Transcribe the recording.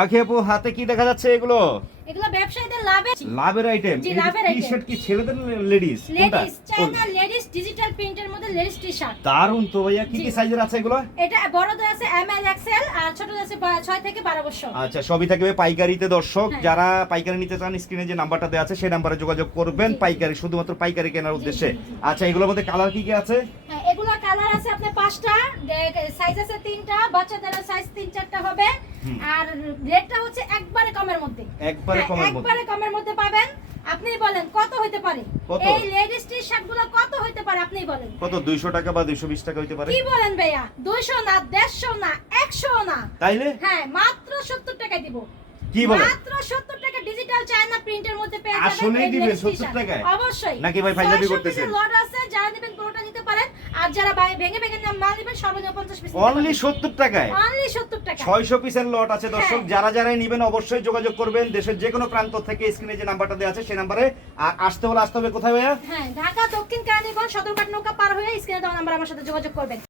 আখি আপু, হাতে কি দেখা যাচ্ছে এগুলো? এগুলো ব্যবসায়ীদের লাভের আইটেম। জি, লাভের আইটেম। টি-শার্ট কি ছেলেদের ladies? Ladies China ladies digital প্রিন্টের মধ্যে লেডিস টি-শার্ট। দারুন তো ভাইয়া, কি কি জি। সাইজের আছে এগুলো? এটা বড়দের আছে এম এল এক্সেল আর ছোটদের আছে 6 থেকে 12 বছর। আচ্ছা, সবই থাকবে পাইকারিতে। দর্শক হ্যাঁ। যারা পাইকারি নিতে চান, স্ক্রিনে যে নাম্বারটা দেওয়া আছে সেই নাম্বারে যোগাযোগ করবেন। জি। পাইকারি, শুধুমাত্র পাইকারি কেনার উদ্দেশ্যে। জি। আচ্ছা, এগুলোর মধ্যে কালার কি কি আছে? হ্যাঁ, এগুলো কালার আছে আপনার 5টা, সাইজ আছে 3টা, বাচ্চাদের সাইজ 3-4টা হবে। আর রেটটা হচ্ছে একবারে কমের মধ্যে। একবারে কমের মধ্যে। একবারে কমের মধ্যে পাবেন। আপনি বলেন কত হইতে পারে? কত? এই লেডিস টি-শার্ট গুলো কত হইতে পারে আপনি বলেন? কত? 200 টাকা বা 220 টাকা হইতে পারে? কি বলেন ভাইয়া? 200 না, 150 না, 100 না। তাইলে হ্যাঁ, মাত্র 70 টাকায় দিব। কি বলেন? মাত্র 70 টাকা ডিজিটাল চায়না প্রিন্টের মধ্যে পেয়ে যাবেন। আসলেই এই দিবেন লেডিস 70 টি-শার্ট। টাকায়? অবশ্যই। নাকি ভাই ফাইজলামি 600 করতেছেন? পিসের লট আছে, যারা নেবেন পুরোটা নিতে পারেন। আর যারা ভেঙে ভেঙে মাল নেবেন সর্বনিম্ন 50 পিস। অনলি 70 টাকায়? অনলি 70 টাকা। 600 পিসের লট আছে দর্শক। হ্যাঁ। যারা যারাই নেবেন অবশ্যই যোগাযোগ করবেন। দেশের যে কোনো প্রান্ত থেকে স্ক্রিনে যে নাম্বারটা দেওয়া আছে সেই নাম্বারে। আর আসতে হবে কোথায় ভাইয়া? হ্যাঁ, ঢাকা দক্ষিণ কেরানীগঞ্জ সদরঘাট নৌকা পার হয়ে স্ক্রিনে দেওয়া নাম্বার আমার সাথে যোগাযোগ করবেন।